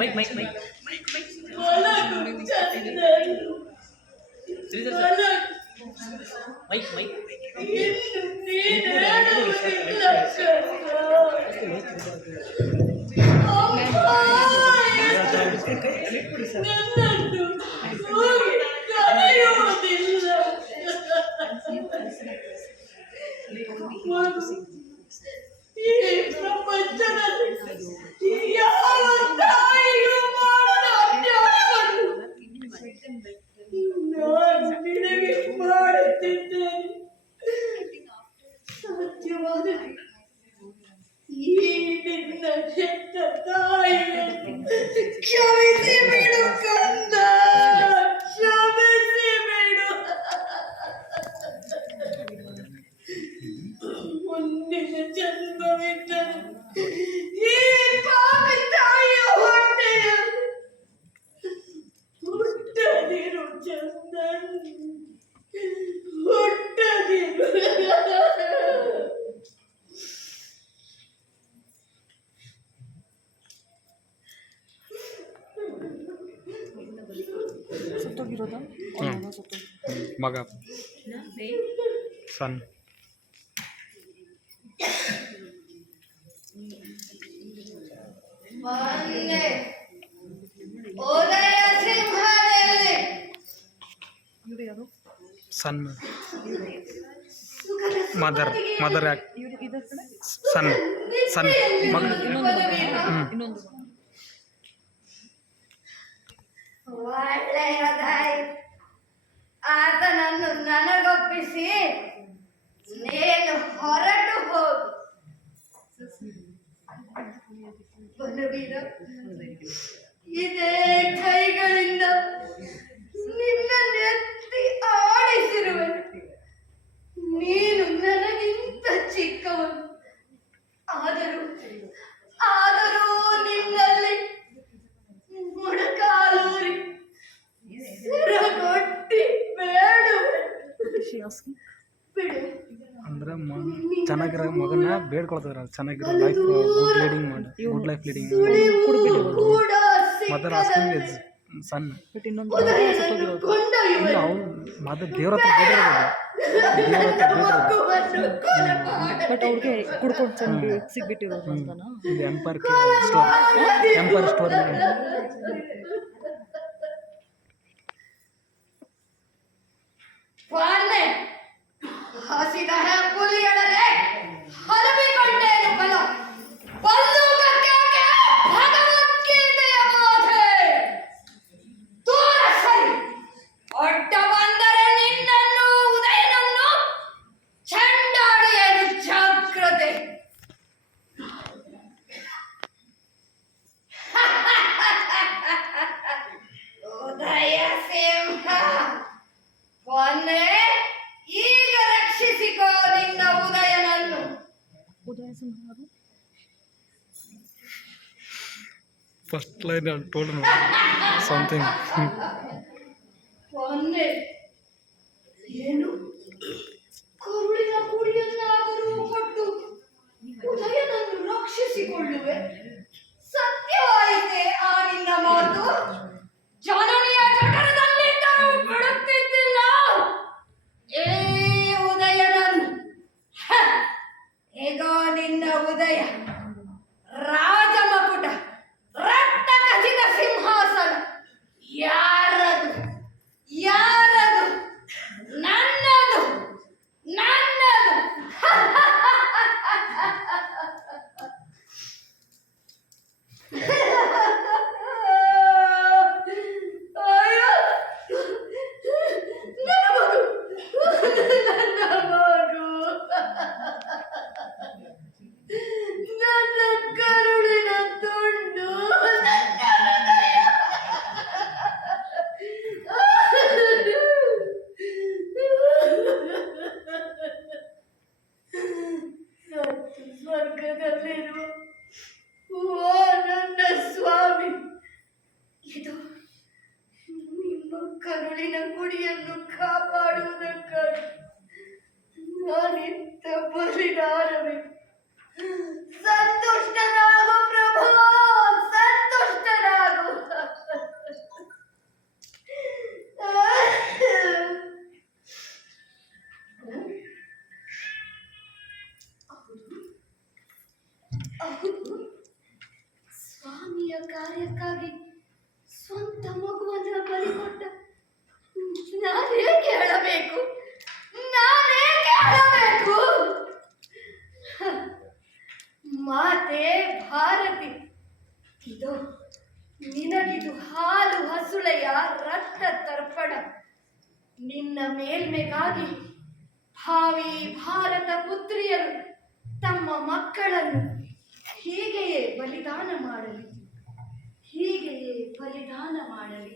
Mic mic mic mic mic ಮುಂದಿನ ಜನ್ಮವಿದ್ದರೆ ಈ ಪಾಪಿ ತಾಯಿಯ ಹೊಟ್ಟೆಯ ಹುಟ್ಟದಿರು ಚಂದನ್, ಹುಟ್ಟದಿರು. ಸುತ್ತೋಗಿರೋದ ಮಗ ಸನ್ ಮೊನ್ನೆ ಉದಯ ಸಿಂಹದಲ್ಲಿ ಇವರು ಯಾರು? ಸನ್ ಮದರ್ ಇವರು ಇದರ ಕಡೆ ಸನ್ ಸನ್ ಮಗ ಇನ್ನೊಂದು ಒಳ್ಳೆಯದಾಯಿತು. ಆತನನ್ನು ನನಗೊಪ್ಪಿಸಿ ನೀನು ಹೊರಟು ಹೋಗು. ಬಲವೀರ, ಇದೇ ಕೈಗಳಿಂದ ನಿನ್ನನ್ನೆತ್ತಿ ಆಡಿಸಿರುವೆ. ನೀನು ನನಗಿಂತ ಚಿಕ್ಕವನು. ಆದರೂ ನಿನ್ನಲ್ಲಿ ಮೊಣಕಾಲೂರಿ ಸಿರಗೊಟ್ಟಿ ಬೇಡುವೆ. ಬಿಡು. ಅಂದ್ರೆ ಚೆನ್ನಾಗಿರೋ ಮಗನ ಬೇಡ್ಕೊಳ್ತಿದ್ರ, ಚೆನ್ನಾಗಿರೋ ಲೈಫ್ ಗುಡ್ ಲೀಡಿಂಗ್ ಮಾಡಿ, ಗುಡ್ ಲೈಫ್ ಲೀಡಿಂಗ್. ಕೂಡ mother asking his son. But ಇನ್ನೊಂದು ಇಲ್ಲ, ಅವ್ನು ಮದರ್ ದೇವ್ರ ಹತ್ರ ಬಟ್ ಅವ್ರಿಗೆ ಕುಡ್ಕೊಂಡು ಸಿಗ್ಬಿಟ್ಟಿರೋದು ಅಂತನಾ? ಇದು ಎಂಪೈರ್ ಸ್ಟೋರ್ ಹಸಿದ ಪುಲಿಯೊಡನೆ ಹರಬಿಕೊಂಡೇನು ಬಲ ಬಲ್ಲೂಕಕ್ಕೆ ಭಗವದ್ಗೀತೆಯ ಬೋಧೆ ದೂರ ಸರಿ. ಒಡ್ಡ ಬಂದರೆ ನಿನ್ನನ್ನು ಉದಯನನ್ನು ಚಂಡಾಡಿಯನು ಜಾಗ್ರತೆ. ಉದಯ ಸಿಂಹ ಮೊನ್ನೆ ಈಗ ರಕ್ಷಿಸಿಕೋ ನಿನ್ನ ಉದಯನನ್ನು. ಉದಯ ಸಿಂಹ ಫಸ್ಟ್ ಲೈನ್ ಟೋಲ್ಡ್ ಸಮಥಿಂಗ್. ಮೊನ್ನೆ ಏನು ಕರುಳಿನ ಕುಡಿಯನ್ನಾದರೂ ಕೊಟ್ಟು ಉದಯನನ್ನು ರಕ್ಷಿಸಿಕೊಳ್ಳುವೆ. ಸತ್ಯವಾಯಿತೆ ಆ ನಿನ್ನ ಮಾತು? ಜನನಿಯ ಜಠರದಲ್ಲಿದ್ದರೂ ಬಿಡುತ್ತಿದ್ದಿಲ್ಲ ಏ ಉದಯನನ್ನು. ಹೇಗೋ ನಿನ್ನ ಉದಯ ರಾಜಮಕುಟ, ರಕ್ತ ಖಚಿತ ಸಿಂಹಾಸನ ಯಾರದು? ನನ್ನದು. ಅಯ್ಯೋ, ನನ್ನ ಮಗು, ನನ್ನ ಕರುಳಿನ ತುಂಡು, ನನ್ನ ಹೃದಯ. ಸತ್ತು ಸ್ವರ್ಗದಲ್ಲಿರುವ ಓ ನನ್ನ ಸ್ವಾಮಿ, ಇದು ನಿಮ್ಮ ಕರುಳಿನ ಕುಡಿಯನ್ನು ಕಾಪಾಡುವುದಕ್ಕಾಗಿ ನಾನಿತ್ತ ಬಲಿದಾನವೇ. ಸಂತುಷ್ಟನಾಗು ಪ್ರಭು, ಸಂತುಷ್ಟನಾಗು. ಹೌದು, ಸ್ವಾಮಿಯ ಕಾರ್ಯಕ್ಕಾಗಿ ಸ್ವಂತ ಮಗುವನ್ನ ಬಲಿಕೊಟ್ಟ ನಾನೇಕೆ ಹೇಳಬೇಕು, ನಾನೇಕೆ ಹೇಳಬೇಕು? ಮಾತೆ ಭಾರತಿ, ಇದು ನಿನಗಿದು ಹಾಲು ಹಸುಳೆಯ ರಕ್ತ ತರ್ಪಣ. ನಿನ್ನ ಮೇಲ್ಮೆಗಾಗಿ ಭಾವಿ ಭಾರತ ಪುತ್ರಿಯರು ತಮ್ಮ ಮಕ್ಕಳನ್ನು ಹೀಗೆಯೇ ಬಲಿದಾನ ಮಾಡಲಿ, ಹೀಗೆಯೇ ಬಲಿದಾನ ಮಾಡಲಿ.